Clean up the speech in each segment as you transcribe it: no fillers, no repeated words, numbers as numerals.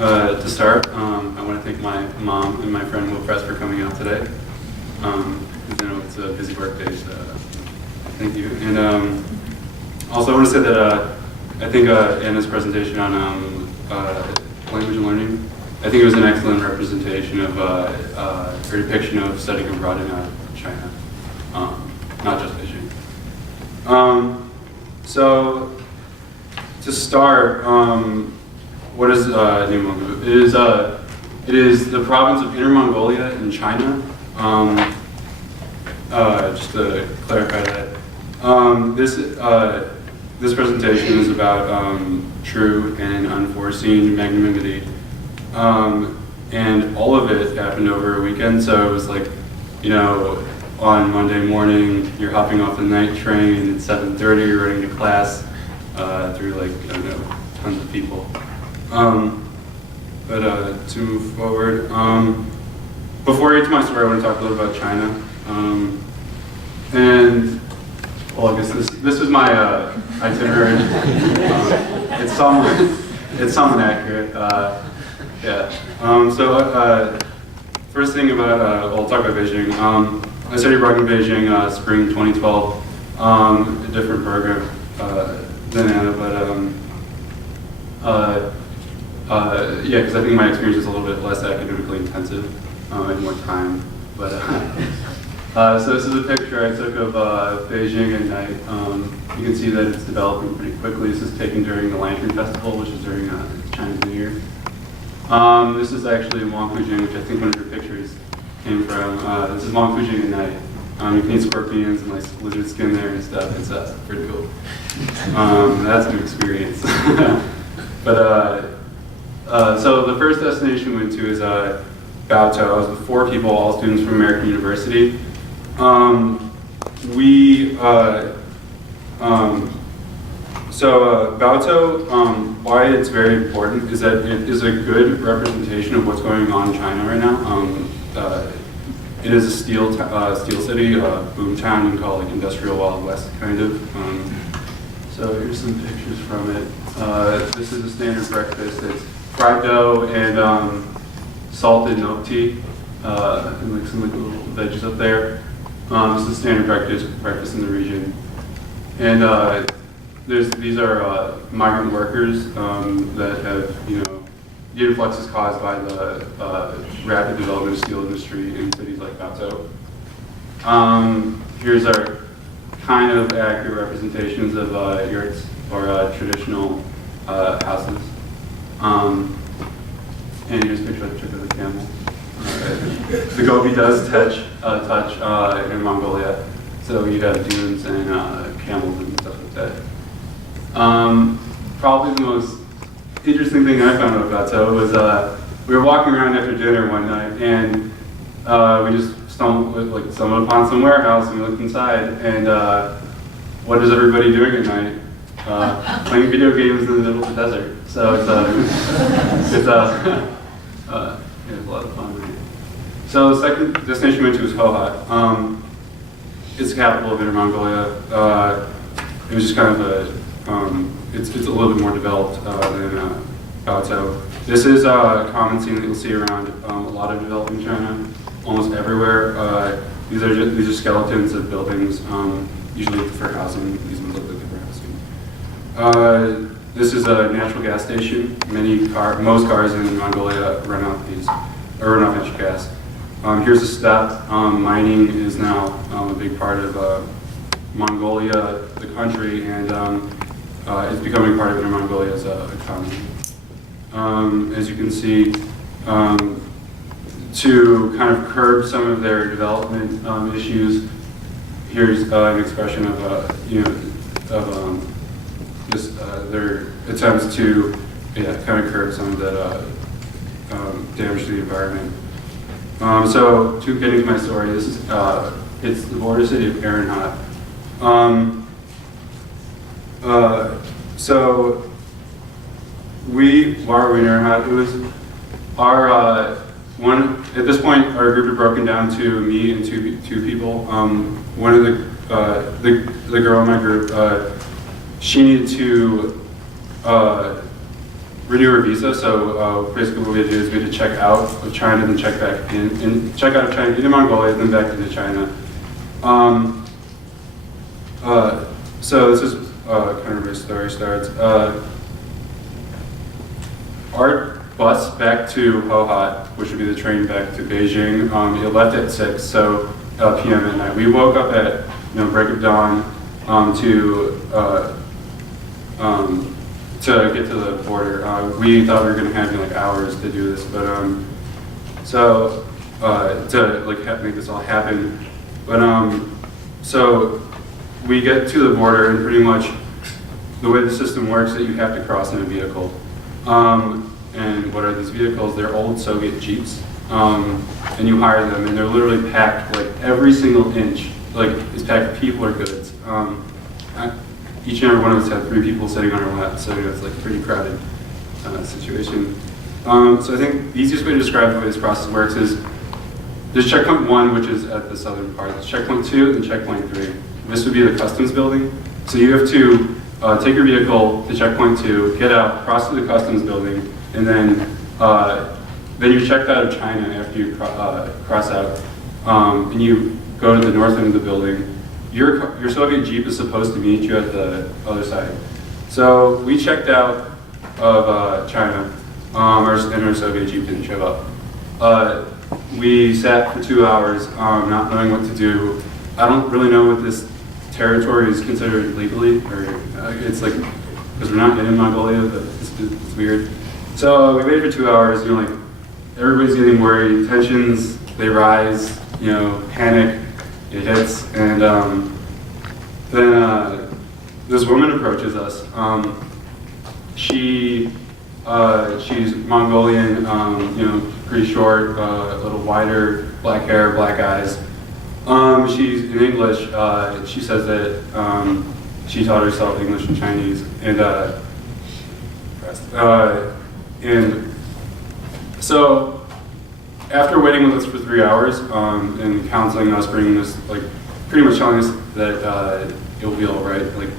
To start, I want to thank my mom and my friend Will Press for coming out today. It's a busy work day, so thank you. And also I want to say that I think Anna's presentation on language and learning, I think it was an excellent representation of, or depiction of studying abroad in China, not just Beijing. So to start, what is Neimenggu? It is the province of Inner Mongolia in China. Just to clarify that, this presentation is about true and unforeseen magnanimity, and all of it happened over a weekend. So it was like, on Monday morning, you're hopping off the night train at 7:30, you're running to class through tons of people. But to move forward, before I get to my story, I want to talk a little about China. And well, I guess this is my itinerary. It's somewhat accurate. So first thing about I'll talk about Beijing. I studied abroad in Beijing, spring 2012. A different program than Anna, but because I think my experience is a little bit less academically intensive. I had more time, but so this is a picture I took of Beijing at night. You can see that it's developing pretty quickly. This is taken during the Lantern Festival, which is during Chinese New Year. This is actually Fujing, which I think one of your pictures came from. This is Fujing at night. You can eat scorpions and lizard skin there and stuff. It's pretty cool. That's an experience. But so the first destination we went to is Baotou. I was with 4 people, all students from American University. Baotou, why it's very important is that it is a good representation of what's going on in China right now. It is a steel city, boom town, you can call it like industrial Wild West kind of. So here's some pictures from it. This is a standard breakfast. It's fried dough and salted milk tea, and some little veggies up there. This is standard breakfast in the region. And these are migrant workers that have, the influx is caused by the rapid development of steel industry in cities like Baotou. Here's our kind of accurate representations of yurts or traditional houses. And here's a picture of the camel. The gobi does touch in Mongolia, so you'd have dunes and camels and stuff like that. Probably the most interesting thing I found about Baotou was we were walking around after dinner one night, and we just stumbled upon some warehouse, and we looked inside, and what is everybody doing at night? Playing video games in the middle of the desert. So it's a lot of fun. So the second destination we went to was Hohhot. It's the capital of Inner Mongolia. It was just kind of it's a little bit more developed than Baotou. This is a common scene that you'll see around a lot of developing China, almost everywhere. These are skeletons of buildings, usually for housing. These ones look like for housing. This is a natural gas station. Most cars in Mongolia run off natural gas. Here's a steppe. Mining is now a big part of Mongolia, the country, and it's becoming part of Inner Mongolia's economy. As you can see, to kind of curb some of their development issues, here's an expression of their attempts to kind of curb some of that damage to the environment. So to get into my story, this is it's the border city of Erenhot. So why were we in Erenhot? It was our at this point our group had broken down to me and two people. One of the girl in my group, she needed to renew her visa. So basically what we had to do is we had to check out of China, then check back in, and check out of China into Mongolia, then back into China. So this is kind of where the story starts. Our bus back to Hohhot, which would be the train back to Beijing, it left at 6 p.m. at night. We woke up at break of dawn to get to the border. We thought we were going to have like hours to do this, but to like make this all happen. But so we get to the border, and pretty much the way the system works is that you have to cross in a vehicle. And what are these vehicles? They're old Soviet Jeeps, and you hire them, and they're literally packed, like every single inch, like is packed with people or goods. Each and every one of us had 3 people sitting on our lap, so it's like a pretty crowded situation. So I think the easiest way to describe the way this process works is there's checkpoint 1, which is at the southern part. There's checkpoint 2 and checkpoint 3. This would be the customs building. So you have to take your vehicle to checkpoint 2, get out, cross to the customs building, and then you're checked out of China after you cross out, and you go to the north end of the building. Your Soviet Jeep is supposed to meet you at the other side. So we checked out of China, and our Soviet Jeep didn't show up. We sat for 2 hours, not knowing what to do. I don't really know what this territory is considered legally, or it's like, because we're not in Mongolia, but it's weird. So we waited for 2 hours, like everybody's getting worried, tensions, they rise, panic, it hits, and then this woman approaches us. She's Mongolian, pretty short, a little wider, black hair, black eyes. She's in English. She says that she taught herself English and Chinese, and so after waiting with us for 3 hours and counseling us, bringing us, like, pretty much telling us that it'll be all right, like,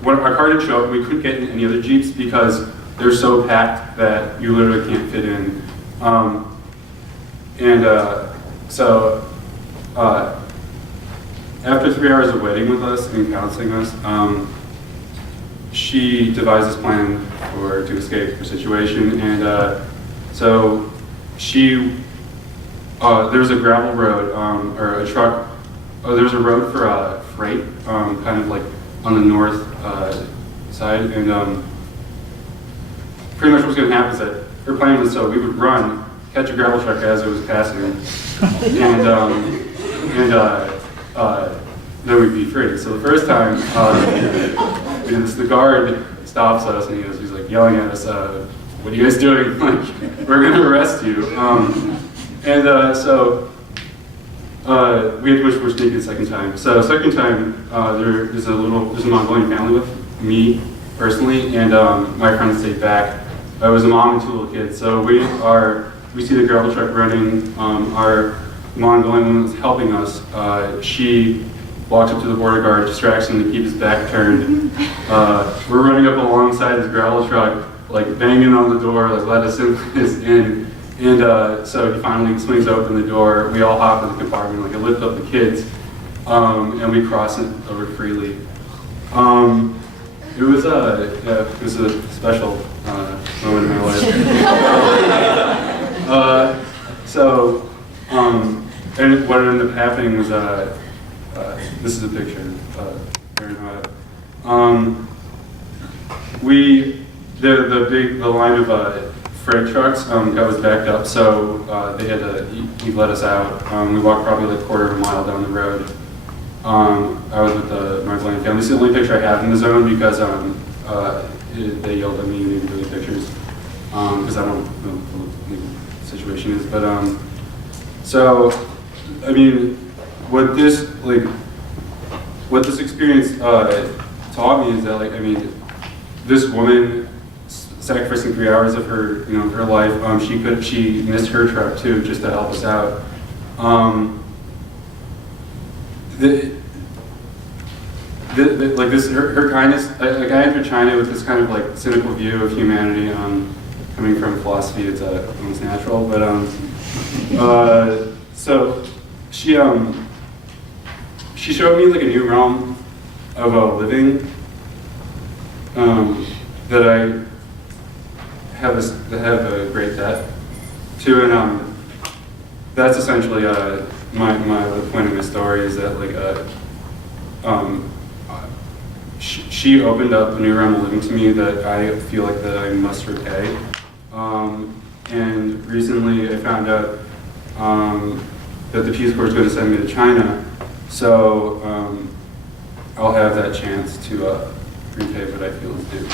when our car didn't show up, we couldn't get in any other Jeeps because they're so packed that you literally can't fit in. So after 3 hours of waiting with us and counseling us, she devised this plan to escape her situation, and so there's a gravel road or a truck. There's a road for freight, kind of like on the north side, and pretty much what's going to happen is that her plan was so we would run, catch a gravel truck as it was passing, and then we'd be free. So the first time, the guard stops us and he's like yelling at us, "What are you guys doing? Like, we're going to arrest you." So we had to wish for sneaking the second time. So second time, there's a Mongolian family with me personally, and my friend stayed back. It was a mom and 2 little kids. So we see the gravel truck running. Our Mongolian woman was helping us. She walks up to the border guard, distracts him to keep his back turned. We're running up alongside this gravel truck, like banging on the door, like let us in. And so he finally swings open the door. We all hop in the compartment, like I lift up the kids, and we cross it over freely. It was a special moment in my life. And what ended up happening was this is a picture. The line of freight trucks was backed up, so they had to. He let us out. We walked probably like a quarter of a mile down the road. I was with the Mongolian family. This is the only picture I have in the zone because they yelled at me and didn't do the pictures because I don't know what the situation is. But so I mean, what this experience taught me is that this woman sacrificing 3 hours of her her life, she missed her truck too just to help us out. like this, her kindness, like I entered China with this kind of like cynical view of humanity. Coming from philosophy, it's almost natural, but so she showed me like a new realm of living that I have a great debt to, and that's essentially my the point of my story is that like she opened up a new realm of living to me that I feel like that I must repay. And recently I found out that the Peace Corps is going to send me to China, so I'll have that chance to repay what I feel is due.